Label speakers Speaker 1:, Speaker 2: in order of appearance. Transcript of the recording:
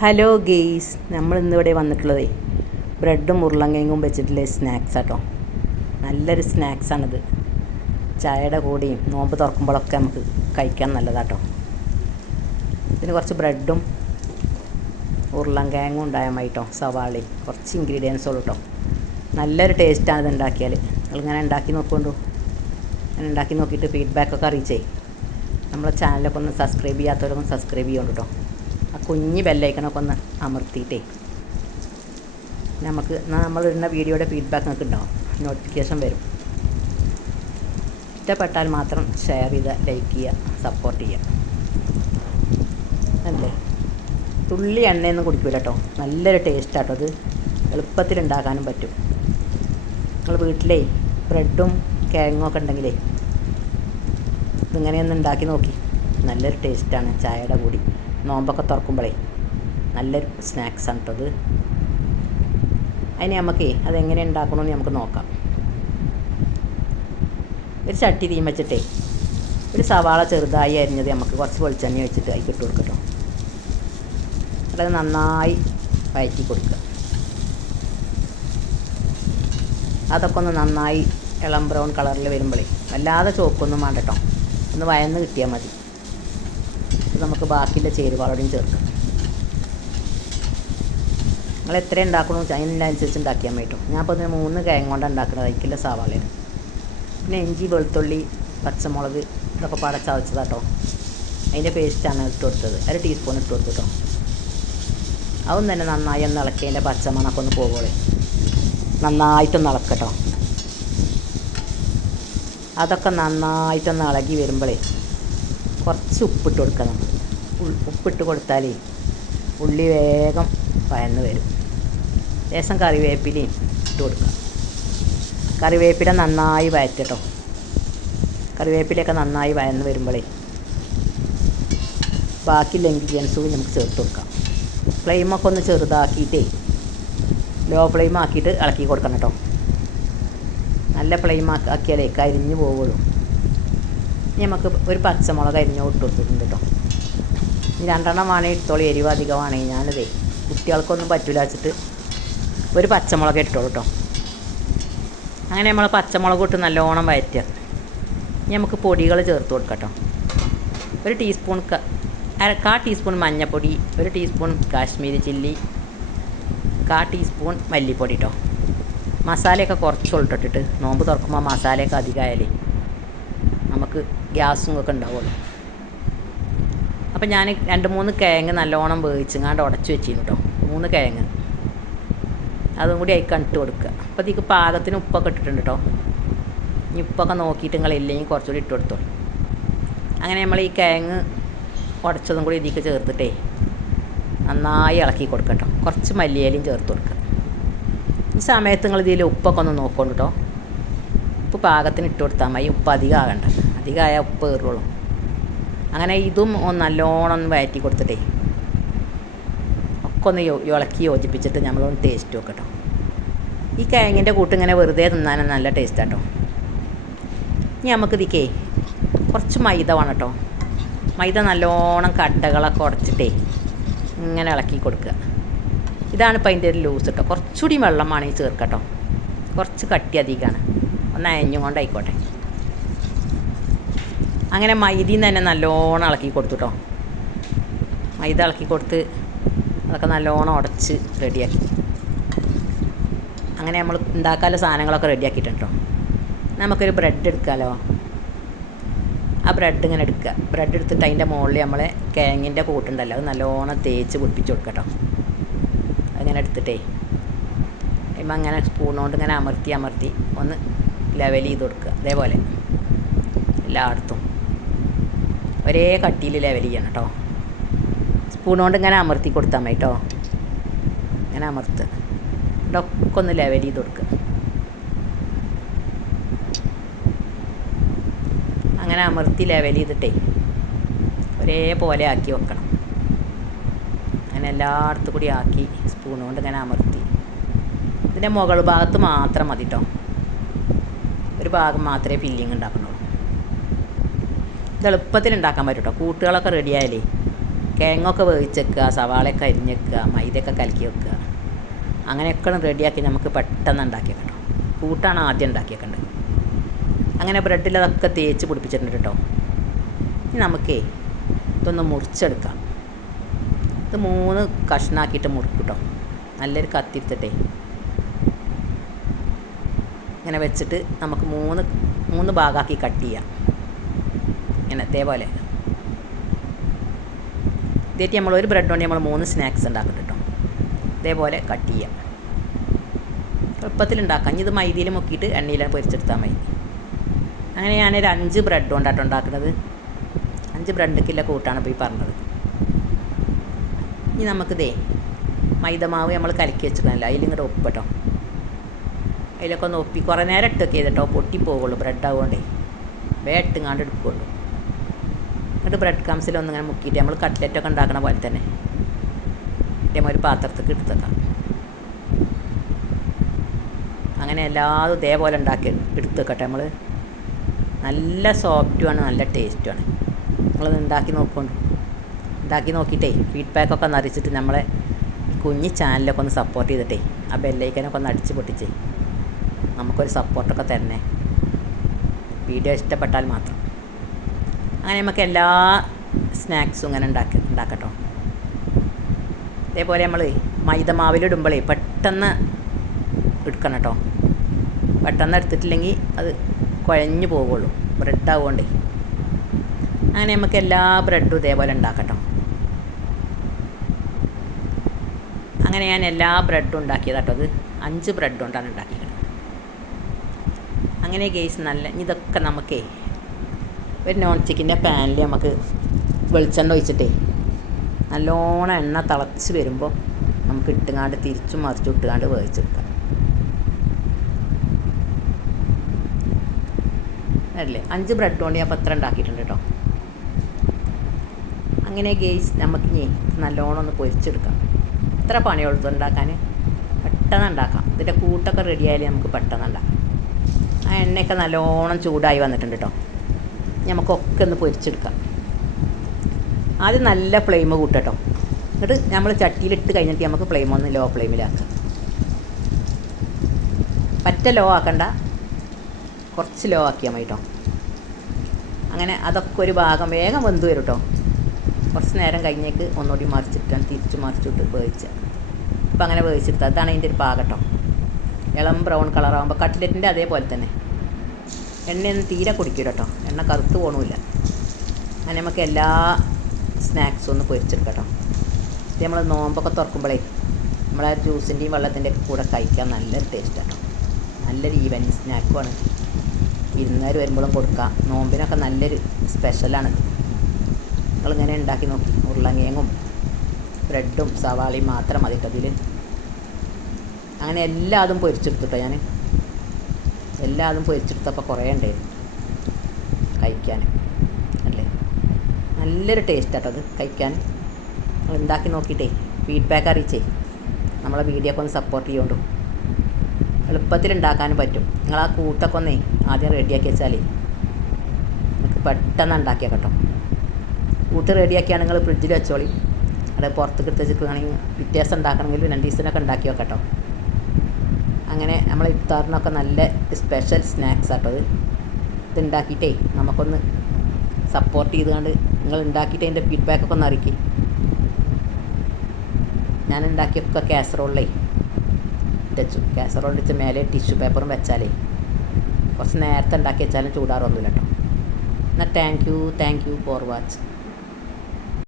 Speaker 1: Hello guys നമ്മൾ ഇന്നിവിടെ വന്നിട്ടുള്ളതേ ബ്രെഡും ഉരുളങ്കിഴങ്ങും വെച്ചിട്ടുള്ള സ്നാക്സ് ആട്ടോ. നല്ലൊരു സ്നാക്സാണിത് ചായയുടെ കൂടെയും നോമ്പ് തുറക്കുമ്പോഴൊക്കെ നമുക്ക് കഴിക്കാൻ നല്ലതാട്ടോ. ഇതിന് കുറച്ച് ബ്രെഡും ഉരുളങ്കിഴങ്ങും ഉണ്ടായാൽ മതി കേട്ടോ സവാളയും. കുറച്ച് ഇൻഗ്രീഡിയൻസ് ഉള്ളൂ കേട്ടോ നല്ലൊരു ടേസ്റ്റാണ് ഇത് ഉണ്ടാക്കിയാൽ നിങ്ങളിങ്ങനെ ഉണ്ടാക്കി നോക്കുകൊണ്ടു അങ്ങനെ ഉണ്ടാക്കി നോക്കിയിട്ട് ഫീഡ്ബാക്കൊക്കെ അറിയിച്ചേ. നമ്മളെ ചാനലൊക്കെ ഒന്ന് സബ്സ്ക്രൈബ് ചെയ്യാത്തവരൊക്കെ സബ്സ്ക്രൈബ് ചെയ്യുന്നുണ്ട് കേട്ടോ ആ കുഞ്ഞ് ബെല്ലൈക്കണൊക്കെ ഒന്ന് അമർത്തിയിട്ടേ. നമുക്ക് നമ്മളിടുന്ന വീഡിയോയുടെ ഫീഡ്ബാക്ക് നമുക്ക് ഉണ്ടാവും നോട്ടിഫിക്കേഷൻ വരും. ഇഷ്ടപ്പെട്ടാൽ മാത്രം ഷെയർ ചെയ്ത് ലൈക്ക് ചെയ്യുക സപ്പോർട്ട് ചെയ്യുക. അല്ലേ? തുള്ളി എണ്ണയൊന്നും കുടിക്കില്ല കേട്ടോ നല്ലൊരു ടേസ്റ്റാട്ടോ അത്. എളുപ്പത്തിൽ ഉണ്ടാക്കാനും പറ്റും. നിങ്ങൾ വീട്ടിലേ ബ്രെഡും കിഴങ്ങും ഒക്കെ ഉണ്ടെങ്കിലേ ഇതിങ്ങനെയൊന്ന് ഉണ്ടാക്കി നോക്കി. നല്ലൊരു ടേസ്റ്റാണ് ചായയുടെ കൂടി നോമ്പൊക്കെ തുറക്കുമ്പോഴേ നല്ലൊരു സ്നാക്സാണ് കേട്ടത് അതിനെ നമുക്കേ അതെങ്ങനെ ഉണ്ടാക്കണമെന്ന് നമുക്ക് നോക്കാം. ഒരു ചട്ടി തീം വെച്ചിട്ടേ ഒരു സവാള ചെറുതായി അരിഞ്ഞത് നമുക്ക് കുറച്ച് വെളിച്ചെണ്ണ വെച്ചിട്ട് അതിൽ ഇട്ട് കൊടുക്കട്ടോ. അത് നന്നായി വഴറ്റി കൊടുക്കുക അതൊക്കെ ഒന്ന് നന്നായി ഇളം ബ്രൗൺ കളറിൽ വരുമ്പോഴേ വല്ലാതെ ചോക്കൊന്നും വേണ്ട കേട്ടോ ഒന്ന് വയന്ന് കിട്ടിയാൽ മതി. നമുക്ക് ബാക്കിന്റെ ചേരുവകളോടെയും ചേർക്കാം. നിങ്ങൾ എത്ര ഉണ്ടാക്കണോ അതിനനുസരിച്ച് ഉണ്ടാക്കിയാൽ കേട്ടോ. ഞാൻ ഇപ്പോൾ ഇതിന് മൂന്ന് കിഴങ്ങ് കൊണ്ടാണ് ഉണ്ടാക്കുന്നത് അതിക്കില്ല സവാളയാണ് പിന്നെ ഇഞ്ചി വെളുത്തുള്ളി പച്ചമുളക് ഇതൊക്കെ പാടെ ചതച്ചതാട്ടോ അതിന്റെ പേസ്റ്റാണ് ഇട്ട് കൊടുത്തത്. അര ടീസ്പൂൺ ഇട്ട് കൊടുത്തു കേട്ടോ അതൊന്നും തന്നെ നന്നായി ഒന്ന് ഇളക്കി അതിന്റെ പച്ചമണക്കൊന്ന് ഒന്ന് പോകുള്ളേ നന്നായിട്ടൊന്ന് ഇളക്കട്ടോ അതൊക്കെ നന്നായിട്ടൊന്ന് ഇളകി വരുമ്പോഴേ കുറച്ച് ഉപ്പിട്ട് കൊടുക്കണം. ഉപ്പിട്ട് കൊടുത്താലേ ഉള്ളി വേഗം വയന്ന് വരും. ലേശം കറിവേപ്പിലയും ഇട്ട് കൊടുക്കുക കറിവേപ്പില നന്നായി വയറ്റട്ടോ കറിവേപ്പിലയൊക്കെ നന്നായി വയന്ന് വരുമ്പോഴേ ബാക്കിയുള്ള കൂടി നമുക്ക് ചേർത്ത് കൊടുക്കാം. ഫ്ലെയിമൊക്കെ ഒന്ന് ചെറുതാക്കിയിട്ടേ ലോ ഫ്ലെയിം ആക്കിയിട്ട് ഇളക്കി കൊടുക്കണം കേട്ടോ. നല്ല ഫ്ലെയിം ആക്കിയാലേ കരിഞ്ഞു പോവുള്ളൂ. നമുക്ക് ഒരു പച്ചമുളക് അരിഞ്ഞ് ഇട്ട് കൊടുത്തിട്ടുണ്ട് കേട്ടോ രണ്ടെണ്ണം വേണമെങ്കിൽ ഇട്ടോളൂ എരിവ് അധികമാണെങ്കിൽ ഞാനിതേ കുട്ടികൾക്കൊന്നും പറ്റില്ല വെച്ചിട്ട് ഒരു പച്ചമുളക് ഇട്ടോളൂ കേട്ടോ. അങ്ങനെ നമ്മൾ പച്ചമുളക് ഇട്ട് നല്ലോണം വയറ്റുക. ഇനി നമുക്ക് പൊടികൾ ചേർത്ത് കൊടുക്കാം കേട്ടോ. ഒരു ടീസ്പൂൺ കാ ടീസ്പൂൺ മഞ്ഞൾപ്പൊടി ഒരു ടീസ്പൂൺ കാശ്മീരി ചില്ലി കാ ടീസ്പൂൺ മല്ലിപ്പൊടി കേട്ടോ. മസാലയൊക്കെ കുറച്ച് ഉൾട്ടിട്ടിട്ട് നോമ്പ് തുറക്കുമ്പോൾ മസാലയൊക്കെ അധികമായാലേ ഗ്യാസും ഒക്കെ ഉണ്ടാവുള്ളൂ. അപ്പം ഞാൻ രണ്ട് മൂന്ന് കിഴങ്ങ് നല്ലോണം വേവിച്ചങ്ങാണ്ട് ഉടച്ചു വെച്ചിരുന്നു കേട്ടോ മൂന്ന് കിഴങ്ങ്. അതും കൂടി അതിൽ കണ്ടിട്ട് കൊടുക്കുക. അപ്പോൾ ഇതിക്ക് പാകത്തിന് ഉപ്പൊക്കെ ഇട്ടിട്ടുണ്ട് കേട്ടോ ഇനി ഉപ്പൊക്കെ നോക്കിയിട്ട് നിങ്ങളില്ലെങ്കിൽ കുറച്ചുകൂടി ഇട്ട് കൊടുത്തോളൂ. അങ്ങനെ നമ്മൾ ഈ കിഴങ്ങ് ഉടച്ചതും കൂടി ഇതിക്ക് ചേർത്തിട്ടേ നന്നായി ഇളക്കി കൊടുക്കട്ടോ കുറച്ച് മല്ലിയിലയും ചേർത്ത് കൊടുക്കുക. ഈ സമയത്ത് നിങ്ങൾ ഇതിൽ ഉപ്പൊക്കെ ഒന്ന് നോക്കണം കേട്ടോ ഉപ്പ് പാകത്തിന് ഇട്ട് കൊടുത്താൽ മതി. ഉപ്പ് അധികം ആകണ്ട. അധികമായാൽ ഉപ്പ് കയറുള്ളൂ. അങ്ങനെ ഇതും ഒന്ന് നല്ലോണം ഒന്ന് വയറ്റി കൊടുത്തിട്ടേ ഒക്കെ ഒന്ന് ഇളക്കി യോജിപ്പിച്ചിട്ട് നമ്മളൊന്ന് ടേസ്റ്റ് നോക്കട്ടോ. ഈ കിഴങ്ങിന്റെ കൂട്ട് ഇങ്ങനെ വെറുതെ തിന്നാൻ നല്ല ടേസ്റ്റ് കേട്ടോ ഇനി നമുക്ക് ഇതിക്കേ കുറച്ച് മൈദ വേണം കേട്ടോ മൈദ നല്ലോണം കട്ടകളൊക്കെ ഉടച്ചിട്ടേ ഇങ്ങനെ ഇളക്കി കൊടുക്കുക. ഇതാണ് ഇപ്പം അതിന്റെ ഒരു ലൂസ് കേട്ടോ കുറച്ചുകൂടി വെള്ളം വേണമെങ്കിൽ ചേർക്കട്ടോ. കുറച്ച് കട്ടി അധികമാണ്. ഒന്ന് അയഞ്ഞും കൊണ്ടായിക്കോട്ടെ. അങ്ങനെ മൈദീന്ന് തന്നെ നല്ലോണം ഇളക്കി കൊടുത്തു കേട്ടോ മൈദ ഇളക്കി കൊടുത്ത് അതൊക്കെ നല്ലോണം ഉടച്ച് റെഡിയാക്കി. അങ്ങനെ നമ്മൾ ഉണ്ടാക്കാനുള്ള സാധനങ്ങളൊക്കെ റെഡിയാക്കിയിട്ടുണ്ട് കേട്ടോ നമുക്കൊരു ബ്രെഡ് എടുക്കാമല്ലോ ആ ബ്രെഡ് ഇങ്ങനെ എടുക്കുക. ബ്രെഡ് എടുത്തിട്ട് അതിന്റെ മുകളിൽ നമ്മളെ കിഴങ്ങിന്റെ കൂട്ടുണ്ടല്ലോ അത് നല്ലോണം തേച്ച് പിടിപ്പിച്ച് കൊടുക്കട്ടോ അങ്ങനെ എടുത്തിട്ടേ. കഴിയുമ്പോൾ അങ്ങനെ സ്പൂണുകൊണ്ട് ഇങ്ങനെ അമർത്തി അമർത്തി ഒന്ന് ലെവൽ ചെയ്ത് കൊടുക്കുക. അതേപോലെ. എല്ലായിടത്തും. ഒരേ കട്ടിയിൽ ലെവൽ ചെയ്യണം കേട്ടോ സ്പൂൺ കൊണ്ട് ഇങ്ങനെ അമർത്തി കൊടുത്താൽ മതി കേട്ടോ ഇങ്ങനെ അമർത്ത്. ഇതൊക്കെ ഒന്ന് ലെവൽ ചെയ്ത് കൊടുക്കുക അങ്ങനെ അമർത്തി ലെവൽ ചെയ്തിട്ടേ ഒരേപോലെ ആക്കി വെക്കണം. അങ്ങനെ എല്ലായിടത്തും കൂടി ആക്കി സ്പൂൺ കൊണ്ട് ഇങ്ങനെ അമർത്തി. ഇതിന്റെ മുകൾ ഭാഗത്ത് മാത്രം മതി കേട്ടോ ഒരു ഭാഗം മാത്രമേ ഫില്ലിങ് ഉണ്ടാക്കണുള്ളൂ ഇത് എളുപ്പത്തിൽ ഉണ്ടാക്കാൻ പറ്റും കേട്ടോ കൂട്ടുകളൊക്കെ റെഡി ആയാലേ കിഴങ്ങൊക്കെ വേവിച്ചെക്കുക സവാളയൊക്കെ അരിഞ്ഞ് വെക്കുക മൈദയൊക്കെ കലക്കി വെക്കുക. അങ്ങനെയൊക്കെ റെഡിയാക്കി നമുക്ക് പെട്ടെന്ന് ഉണ്ടാക്കി വെക്കണം കൂട്ടാണ് ആദ്യം ഉണ്ടാക്കി വെക്കേണ്ടത് അങ്ങനെ ബ്രെഡിൽ അതൊക്കെ തേച്ച് പിടിപ്പിച്ചിട്ടുണ്ട് കേട്ടോ. ഇനി നമുക്കേ ഇതൊന്ന് മുറിച്ചെടുക്കാം. ഇത് മൂന്ന് കഷ്ണാക്കിയിട്ട് മുറിക്കും കേട്ടോ. നല്ലൊരു കത്തിരുത്തിട്ടേ ഇങ്ങനെ വെച്ചിട്ട് നമുക്ക് മൂന്ന് മൂന്ന് ഭാഗമാക്കി കട്ട് ചെയ്യാം. ഇങ്ങനെ ഇതേപോലെ. ഇതേറ്റ് നമ്മൾ ഒരു ബ്രെഡ് കൊണ്ട് നമ്മൾ മൂന്ന് സ്നാക്സ് ഉണ്ടാക്കും കേട്ടോ ഇതേപോലെ കട്ട് ചെയ്യാം. എളുപ്പത്തിൽ ഉണ്ടാക്കാം. ഇനി ഇത് മൈദയിൽ മുക്കിയിട്ട് എണ്ണയിൽ പൊരിച്ചെടുത്താൽ മതി. അങ്ങനെ ഞാനൊരു അഞ്ച് ബ്രെഡ് കൊണ്ടാട്ടോ ഉണ്ടാക്കുന്നത്. അഞ്ച് ബ്രെഡൊക്കെയുള്ള കൂട്ടാണ് ഇപ്പോൾ ഈ പറഞ്ഞത്. ഇനി നമുക്കിതേ മൈദമാവ് നമ്മൾ കലക്കി വെച്ചിട്ടുണ്ടല്ലോ. അതിലിങ്ങോട്ട് ഒപ്പിട്ടോ. അതിലൊക്കെ ഒന്ന് ഒപ്പി. കുറേ നേരം ഇട്ടൊക്കെ ചെയ്തിട്ടോ. പൊട്ടിപ്പോകുള്ളൂ ബ്രെഡ് ആവുകൊണ്ടേ. വേട്ടുങ്ങാണ്ട് എടുക്കുകയുള്ളൂ എന്നിട്ട് ബ്രെഡ് ക്രംസിലൊന്നും ഇങ്ങനെ മുക്കിയിട്ട് നമ്മൾ കട്ട്ലറ്റൊക്കെ ഉണ്ടാക്കണ പോലെ തന്നെ. മറ്റേ ഒരു പാത്രത്തേക്ക് എടുത്തേക്കാം അങ്ങനെ എല്ലാതും ഇതേപോലെ ഉണ്ടാക്കി എടുത്തേക്കട്ടെ നമ്മൾ നല്ല സോഫ്റ്റുമാണ് നല്ല ടേസ്റ്റുമാണ് നിങ്ങളത് ഉണ്ടാക്കി നോക്കൊണ്ട്. ഉണ്ടാക്കി നോക്കിയിട്ടേ ഫീഡ്ബാക്കൊക്കെ ഒന്ന് അറിയിച്ചിട്ട് നമ്മളെ കുഞ്ഞി ചാനലൊക്കെ ഒന്ന് സപ്പോർട്ട് ചെയ്തിട്ടേ ആ ബെല്ലൈക്കനൊക്കെ ഒന്ന് അടിച്ച് പൊട്ടിച്ചേ. നമുക്കൊരു സപ്പോർട്ടൊക്കെ തരണേ. വീഡിയോ ഇഷ്ടപ്പെട്ടാൽ മാത്രം. അങ്ങനെ നമുക്ക് എല്ലാ സ്നാക്സും ഇങ്ങനെ ഉണ്ടാക്കി ഉണ്ടാക്കട്ടോ. അതേപോലെ നമ്മൾ മൈദ മാവിലിടുമ്പോഴേ പെട്ടെന്ന് എടുക്കണം കേട്ടോ പെട്ടെന്ന് എടുത്തിട്ടില്ലെങ്കിൽ അത് കുഴഞ്ഞു പോവുള്ളൂ. ബ്രെഡ് ആവുകൊണ്ടേ അങ്ങനെ നമുക്ക് എല്ലാ ബ്രെഡും ഇതേപോലെ ഉണ്ടാക്കട്ടോ. അങ്ങനെ ഞാൻ എല്ലാ ബ്രെഡും ഉണ്ടാക്കിയതാട്ടോ. അത് അഞ്ച് ബ്രെഡ് കൊണ്ടാണ് ഉണ്ടാക്കിയത് അങ്ങനെ ഗെയ്സ് നല്ല ഇതൊക്കെ നമുക്കേ ഒരു നോൺ സ്റ്റിക്കിന്റെ പാനിൽ നമുക്ക് വെളിച്ചെണ്ണ ഒഴിച്ചിട്ടേ നല്ലോണം എണ്ണ തിളച്ച് വരുമ്പോൾ നമുക്ക് ഇട്ടുകാണ്ട് തിരിച്ചും മറിച്ചും ഇട്ടുകാണ്ട് വേവിച്ചെടുക്കാം. അല്ലേ? അഞ്ച് ബ്രെഡ് കൊണ്ട് ഞാൻ പത്രം ഉണ്ടാക്കിയിട്ടുണ്ട് കേട്ടോ അങ്ങനെ ഗേസ് നമുക്ക് ഇനി നല്ലോണം ഒന്ന് പൊരിച്ചെടുക്കാം. എത്ര പണിയുള്ളത് ഉണ്ടാക്കാൻ പെട്ടെന്ന് ഉണ്ടാക്കാം. ഇതിന്റെ കൂട്ടൊക്കെ റെഡിയായാലേ നമുക്ക് പെട്ടെന്ന് ഉണ്ടാക്കാം. ആ എണ്ണയൊക്കെ നല്ലോണം ചൂടായി വന്നിട്ടുണ്ട് കേട്ടോ നമുക്കൊക്കെ ഒന്ന് പൊരിച്ചെടുക്കാം. ആദ്യം നല്ല ഫ്ലെയിം കൂട്ടട്ടോ. എന്നിട്ട് നമ്മൾ ചട്ടിയിലിട്ട് കഴിഞ്ഞിട്ട് നമുക്ക് ഫ്ലെയിം ഒന്ന് ലോ ഫ്ലെയിമിലാക്കാം പറ്റ ലോ ആക്കണ്ട. കുറച്ച് ലോ ആക്കിയാൽ മതി കേട്ടോ അങ്ങനെ അതൊക്കെ ഒരു ഭാഗം വേഗം വെന്ത് വരും കേട്ടോ കുറച്ച് നേരം കഴിഞ്ഞേക്ക് ഒന്നുകൂടി മറിച്ചിട്ടാണ് തിരിച്ച് മറിച്ചിട്ട് വേവിച്ച. ഇപ്പം അങ്ങനെ വേവിച്ചെടുത്ത്. അതാണ് അതിന്റെ ഒരു പാകം കേട്ടോ ഇളം ബ്രൗൺ കളറാകുമ്പോൾ കട്ട്ലറ്റിന്റെ അതേപോലെ തന്നെ. എണ്ണയൊന്നും തീരെ കുടിക്കില്ല കേട്ടോ എണ്ണ കറുത്ത് പോകണമില്ല അങ്ങനെ നമുക്ക് എല്ലാ സ്നാക്സും ഒന്ന് പൊരിച്ചെടുക്കാം കേട്ടോ ഇത് നമ്മൾ നോമ്പൊക്കെ തുറക്കുമ്പോഴേ നമ്മളെ ജ്യൂസിന്റെയും വെള്ളത്തിന്റെയൊക്കെ കൂടെ കഴിക്കാൻ നല്ല ടേസ്റ്റാണ് കേട്ടോ നല്ലൊരു ഈവൻ സ്നാക്കുമാണ് ഇരുന്നേര് വരുമ്പോഴും കൊടുക്കാം. നോമ്പിനൊക്കെ നല്ലൊരു സ്പെഷ്യലാണ് നിങ്ങളിങ്ങനെ ഉണ്ടാക്കി നോക്കി ഉരുളങ്ങേങ്ങും ബ്രെഡും സവാളയും മാത്രം മതി കേട്ടോ അങ്ങനെ എല്ലാതും പൊരിച്ചെടുത്തിട്ടോ ഞാൻ എല്ലാതും പൊരിച്ചെടുത്തപ്പോൾ കുറേ ഉണ്ടായിരുന്നു കഴിക്കാൻ അല്ലേ? നല്ലൊരു ടേസ്റ്റ് കേട്ടോ അത് കഴിക്കാൻ. ഉണ്ടാക്കി നോക്കിയിട്ടേ ഫീഡ്ബാക്ക് അറിയിച്ചേ. നമ്മളെ വീഡിയോ ഒക്കെ ഒന്ന് സപ്പോർട്ട് ചെയ്യുകൊണ്ടു എളുപ്പത്തിൽ ഉണ്ടാക്കാനും പറ്റും. നിങ്ങൾ ആ കൂട്ടൊക്കെ ഒന്നേ ആദ്യം റെഡിയാക്കി വെച്ചാലേ നിങ്ങൾക്ക് പെട്ടെന്ന് ഉണ്ടാക്കിയാൽ കേട്ടോ. കൂട്ട് റെഡിയാക്കിയാണ് നിങ്ങൾ ഫ്രിഡ്ജിൽ വെച്ചോളി. അവിടെ പുറത്തേക്ക് എടുത്ത് വെച്ചിട്ടുണ്ടെങ്കിൽ വ്യത്യാസം ഉണ്ടാക്കണമെങ്കിൽ രണ്ട് ദിവസത്തിനൊക്കെ ഉണ്ടാക്കി വെക്കട്ടോ അങ്ങനെ നമ്മൾ ഇഫ്താറിനൊക്കെ നല്ല സ്പെഷ്യൽ സ്നാക്സ് ആട്ടോ ഇത്. ഉണ്ടാക്കിയിട്ടേ നമുക്കൊന്ന് സപ്പോർട്ട് ചെയ്തുകൊണ്ട് നിങ്ങൾ ഉണ്ടാക്കിയിട്ട് അതിന്റെ ഫീഡ്ബാക്കൊക്കെ ഒന്ന് അറിയിക്കും. ഞാൻ ഉണ്ടാക്കിയൊക്കെ കാസറോളിലേ ഇട്ടു കാസറോൾ ഇട്ട് മേലെ ടിഷ്യൂ പേപ്പറും വെച്ചാലേ കുറച്ച് നേരത്തെ ഉണ്ടാക്കി വെച്ചാലും ചൂടാറൊന്നുമില്ല കേട്ടോ എന്നാൽ thank you thank you for watch